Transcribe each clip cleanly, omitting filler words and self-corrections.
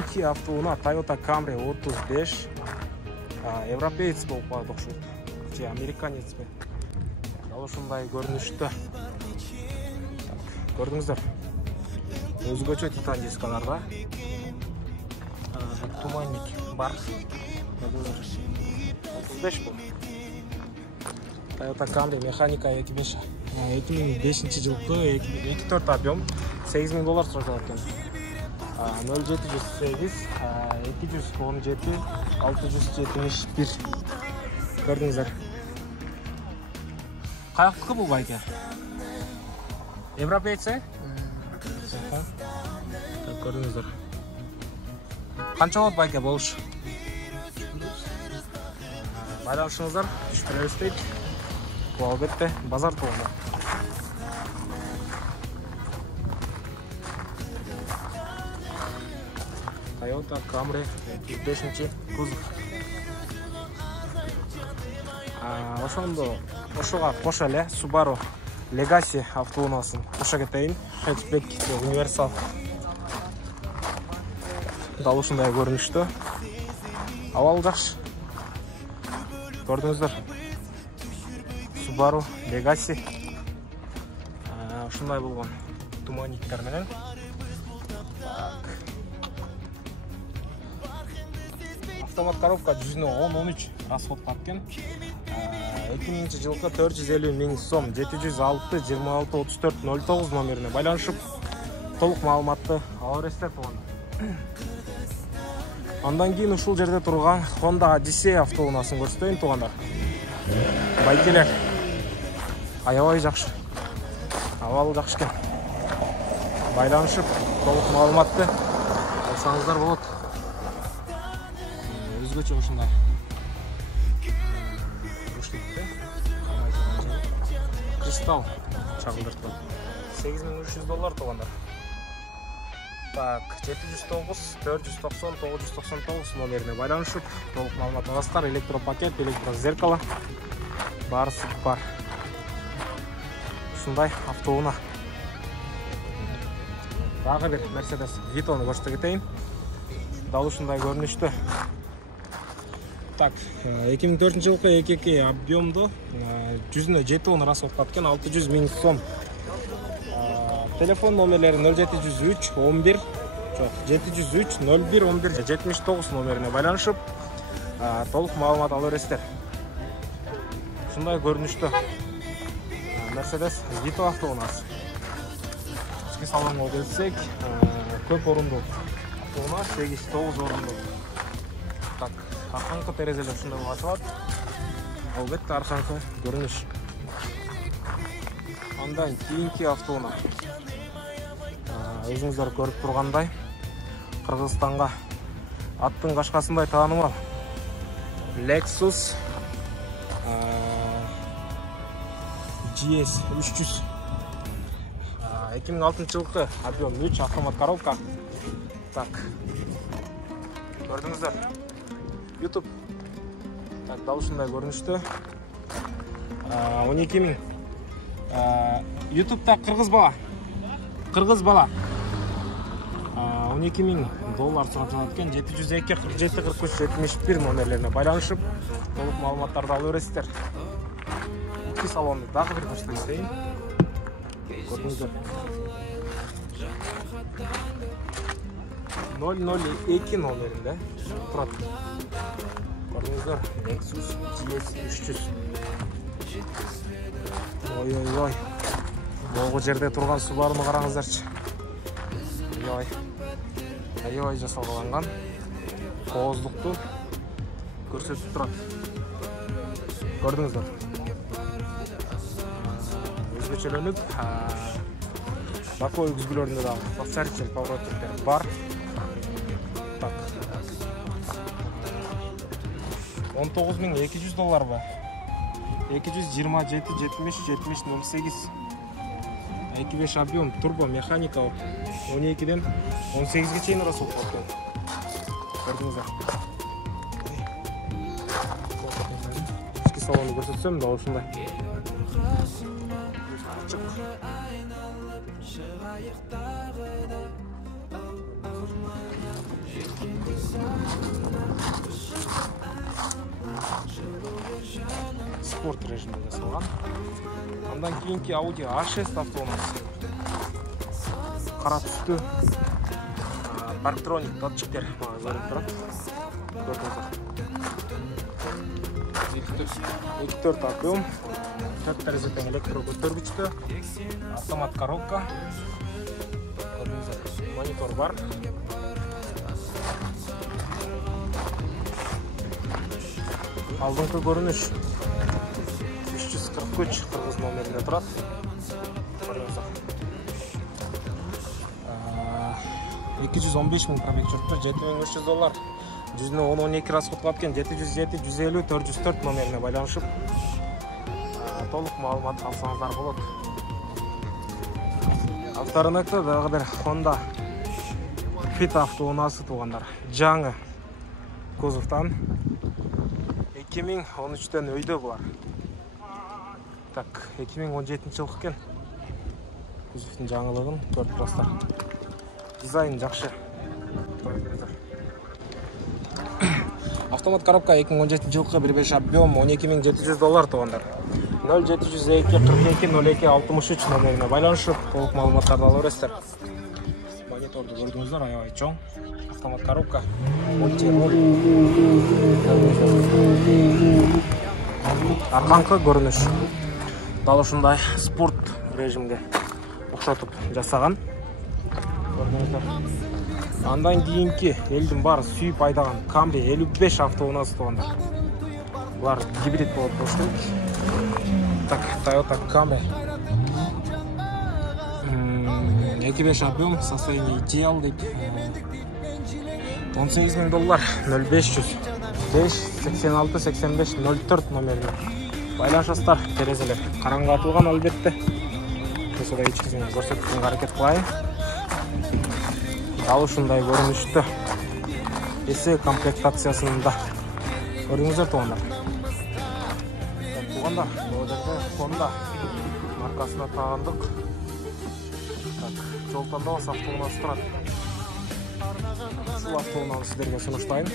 кийинки автоунаа Toyota Camry 35 европеец болуп калат окшойт. Же американецпи. Ал ушундай көрүнүштө. Көрдүңүздөр. Өзгөчө титан дискаларда. Туманник бар. 35 бул. Toyota Camry механика 2005 жылкы 2.4 объем $8000 турат экен. 0708 217 671. Көрдүңүздөр. Каяктыкы бул байке? Европеец? Көрдүңүздөр. Канча болот байке болуш? Байланышыңыздар түштүрөбүз дейт. Бул албетте базар тоонда. Toyota Camry 35 кузов. Ошого кошо эле Subaru Legacy автоунаасын кошо кетейин. Hatchback универсал. Дал ушундай көрүнүштө. Абал жакшы. Көрдүңүздөр. Subaru Legacy. Ушундай болгон туманниктер менен. Автомат коробка 110-13 расход каткен. 2000 жылкы 450 000 сом 706 26 34 09 номерине байланышып толук маалыматты ала бересиздер туган. Андан кийин ушул жерде турган Honda Odyssey автоунаасын көрсөтөйүн тугандар. Байкелер аябай жакшы. Абалы жакшы экен. Байланышып толук маалыматты алсаңыздар болот. Өзгөчө ушундай. Кристалл чагылдыртып. $8300 тугандар. Так, 709 490 999 номерине байланышып толук маалымат аласыздар. Электропакет, электрозеркало барысы бар. Ушундай автоунаа. Дагы бир Mercedes Vito'ну көрсөтө кетейин. Дал ушундай көрүнүштө. Так, 2004 жылкы 2 объемдо 107 расход каткен 600 000 сом. Телефон номерлери 0703 11 жок 703 01 11 79 номерине байланышып толук маалымат ала бересиздер. Ушундай көрүнүштө Mercedes Vito автоунаасы. Ички салонго келсек, көп орундуу автоунаа 8-9 орундуу. Так, арканкы терезелер ушундай болуп ачылат. Албетте арканкы көрүнүш. Андан кийинки автоунаа. Өзүңүздөр көрүп тургандай, Кыргызстанга аттын кашкасындай таанымал Lexus GS 300. 2006 жылкы объем 3 автомат коробка. Так. Көрдүңүздөр. YouTube. Так, дал ушундай көрүнүштө. 12 000. YouTube'да кыргыз бала. 12 000 доллар сурап жатат экен. 702 47 43 71 номерлерине байланышып толук маалыматтарды ала бересиздер. Ички салонду дагы бир көрсөтө кетейин. Көрдүңүздөр. 002 номеринде турат. Көрдүңүздөр. Lexus GS 300. Ой. Могу жерде турган Subaru'ну караңыздарчы. Аябай жасалган. Кооздукту көрсөтүп турат. Көрдүңүздөр. Өзгөчөлөнүп, бакой күзгүлөрүндө да повторитель поворотниктер бар. Так. $19200 ба? 227 70 70 08. 2.5 объем турбо механика 12-ден 18-ге чейин расход каткен. Көрдүңүздөр. Ички салонду көрсөтсөм да ушундай. Sport rejimde жасалған. Андан кейінгі Audi A6 автоунасы. Қара түсті парктроник датчиктер көрініп тұрады. Көрдіңіздер. 2.4 объем, 4 терезеден электрокөтергүчтүү, автомат коробка. Көрдүңүздөр, монитор бар. Алдыңкы көрүнүш 343 кыргыз номеринде турат. Көрдүңүздөр. 215 000 пробег жүрүптүр, $7300. Жүзүнө 10-12 расход кылып кеткен 707-150-404 номерине байланышып толук маалымат алсаңыздар болот. Авторыныкты дагы бир Honda Fit автоунасы туугандар. Жаңы кузовтан 2013-төн өйдө булар. Так, 2017-жылы экен. Кузовтун жаңылыгын көрүп турасыздар. Дизайн жакшы. Автомат коробка 2017 жылкы 1.5 объем $12700 туугандар. 0702 42 02 63 номерине байланышып толук маалыматтарды ала бересиздер. Мониторду көрдүңүздөр, аябай чоң. Автомат коробка, мультируль. Арканкы көрүнүш дал ушундай спорт режимге окшотуп жасаган. Көрдүңүздөр. Андан кийинки элдин баары сүйүп айдаган Camry 55 автоунасы туугандар. Булар гибрид болуп болуш керек. Так, Toyota Camry. 2.5 объем, состояние идеал дейт. $18000, 0500 5 86 85 04 номерине байланышасыздар. Терезелер караңгы атылган албетте. Осудай ичкисин көрсөтүүгө аракет кылайын. Дал ушундай көрүнүштү. Эсе комплектациясында көрүңүздөр туугандар. Туугандар, бул жерде Honda маркасына таандык. Так, жол тандабас автоунасы турат. Ушул автоунаны сиздерге сунуштайын.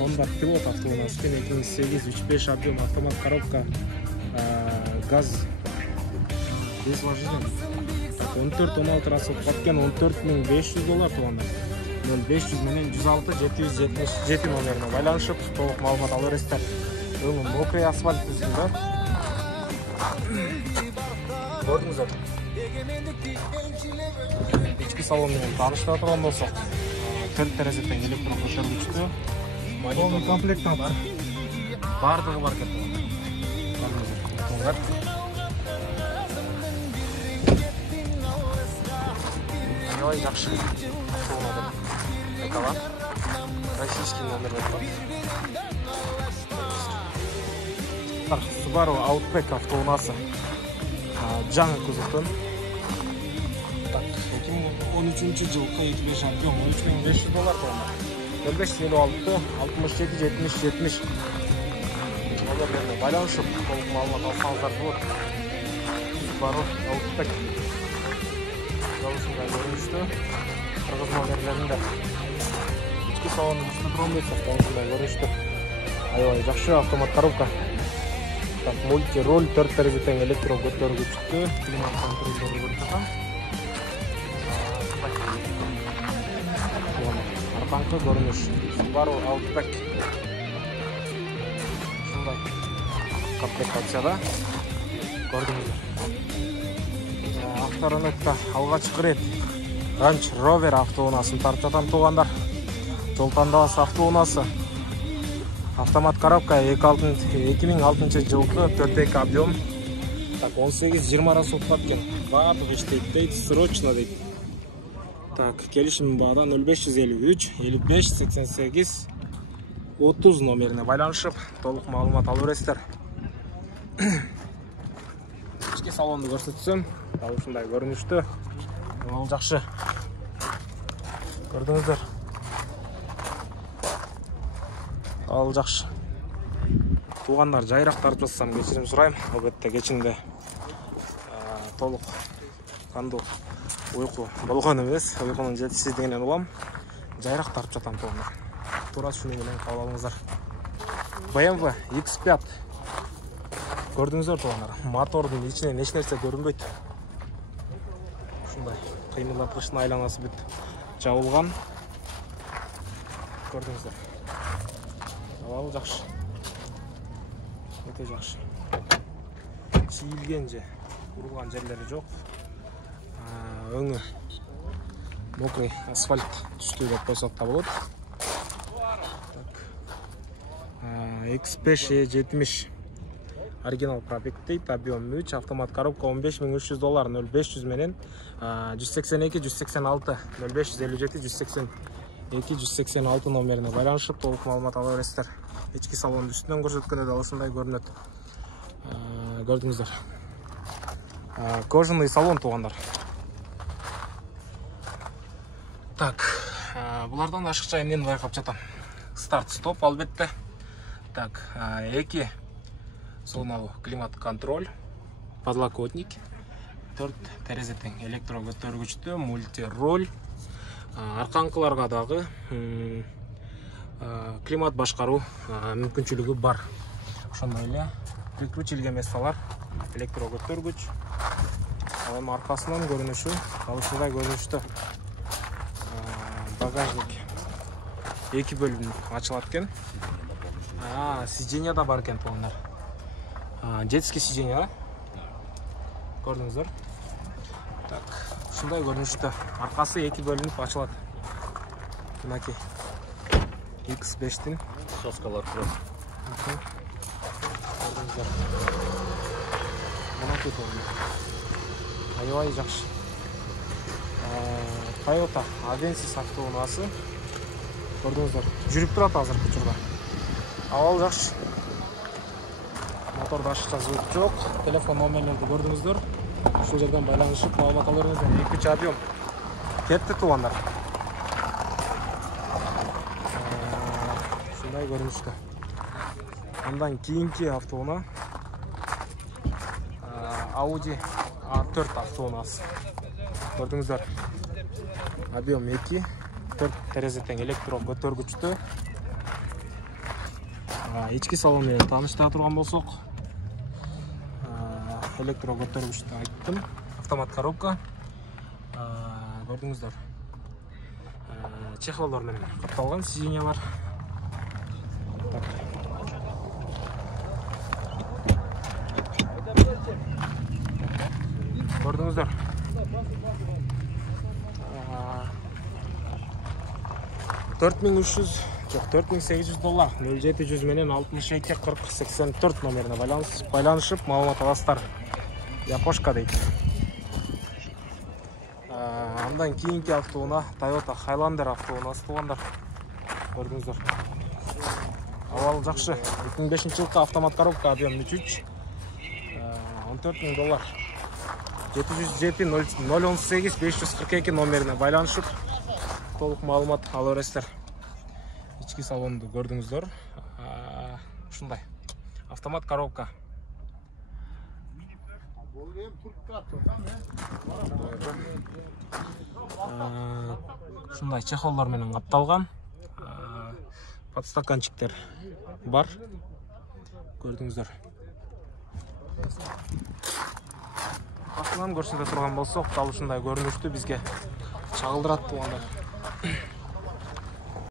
Honda Pilot автоунасы 2008 3.5 объем, автомат коробка, газ без вложений. 14-16 расход кеткен $14500 туугандар. 0500 менен 106 777 номерине байланышып толук маалымат ала бересиздер. Өңү мокрый асфальт үстүндө. Көрдүңүздөр. Ички салон менен тааныштыра турган болсок, 4 терезеден электрокөтөргүчтүү, монитор комплект бар. Бардыгы бар экен. Көрдүңүздөр. Ой, жакшы. Соңуна айталам. Российский номер бар. Так, Subaru Outback автоунасы. Жаңы кузовтон. Так, 2013 жылкы 2.5 объем $13500 туугандар. 0556 67 70 70 номерлеріне байланышып толук маалымат алсаңыздар болот. Subaru Outback. Ушундай көрүнүштү. Кыргыз номерлеринде. Ички салондун үстүндө турган болсок, ушундай көрүнүштү. Аябай жакшы автомат коробка. Так, мультируль, 4 терезеден электрокөтөргүчтүү, климат контролдору көрүп жатам. Арканкы көрүнүш. Subaru Outback. Ушундай комплектацияда көрдүңүздөр. Авторыныкта алгачкы рет Range Rover автоунасын тартып жатам туугандар. Жол тандабас автоунасы. Автомат коробка 2006 жылкы 4.2 объем. Так, 18-20 расход кеткен. Баардыгы иштейт дейт, срочно дейт. Так, келишим баада 0553 55 88 30 номерине байланышып толук маалымат ала бересиздер. Ички салонду көрсөтсөм, дал ушундай көрүнүштү. Ал жакшы. Көрдүңүздөр. Ал жакшы. Туугандар, жайрак тартып жатсам кечирим сурайм. Албетте кечинде толук кандуу уйку болгон эмес. Уйкунун жетишсиздигинен улам. Жайрак тартып жатам туугандар. Туура шуну менен кабыл алыңыздар. BMW X5. Көрдүңүздөр туугандар. Мотордун ичинен эч нерсе көрүнбөйт. Ушундай кыймылдаткычтын айланасы бүт жабылган. Көрдүңүздөр. Абалы жакшы. Өтө жакшы. Чийилген же урулган жерлери жок. Өңү мокрый асфальт түштү деп койсок да болот. X5 E70 оригинал пробег дейт, объем 3, автомат коробка $15.300, 0500 менен 182-186 0557-182-186 номерине байланышып толук маалымат ала бересиздер. Ички салондун үстүнөн көрсөткөндө да ушундай көрүнөт. Көрдүңүздөр. Кожаный салон туугандар. Так, булардан башкача эмнени байкап жатам? Старт-стоп албетте. Так, 2 зоналуу климат контроль, подлокотник, 4 терезе тең, электро көтөргүчтүү, мульти-роль, арканкыларга дагы климат башкаруу мүмкүнчүлүгү бар. Ошондой эле прикручилген месалар, электро көтөргүч, анын аркасынан көрүнүшү ушундай көрүнүштө. Багажник 2 бөлүм ачылат экен. Сиденье да бар экен туугандар. Детский сиденье. Көрдүңүздөр. Так, ушундай көрүнүштө. Аркасы 2 бөлүнүп ачылат. Мынакей X5'тин соскалар тур. Көрдүңүздөр. Мынакей туугандар. Аябай жакшы. Toyota Avensis автоунаасы. Көрдүңүздөр. Жүрүп турат азыркы учурда. Абал жакшы. Моторда ашыкча звук жок. Телефон номерлерди көрдүңүздөр. Ушул жерден байланышып маалымат ала бериңиздер. 2 объем кетти туугандар. Ушундай көрүнүштө. Андан кийинки автоунаа Audi A4 автоунаасы. Көрдүңүздөр. Объем 2, 4 терезе тең, электро көтөргүчтүү. Ички салон менен тааныштыра турган болсок, электро көтөргүчтү айттым, автомат коробка. Көрдүңүздөр. Чехолдор менен капталган сиденьялар. Көрдүңүздөр. 4300 жок, $4800 0700 менен 62 40 84 номерине байланышып маалымат аласыздар. Япошка дейт. Андан кийинки автоунаа Toyota Highlander автоунаасы туугандар. Көрдүңүздөр. Абалы жакшы. 2005-жылкы автомат коробка, объем 3, $14.000. 700 GP 018 542 номерине байланышып толук маалымат ала бересиздер. Ички салонду көрдүңүздөр. Ушундай. Автомат коробка. Ушундай чехолдор менен капталган. Подстаканчиктер бар. Көрдүңүздөр. Артынан көрсөтө турган болсок, дал ушундай көрүнүштү бизге чагылдырат туугандар.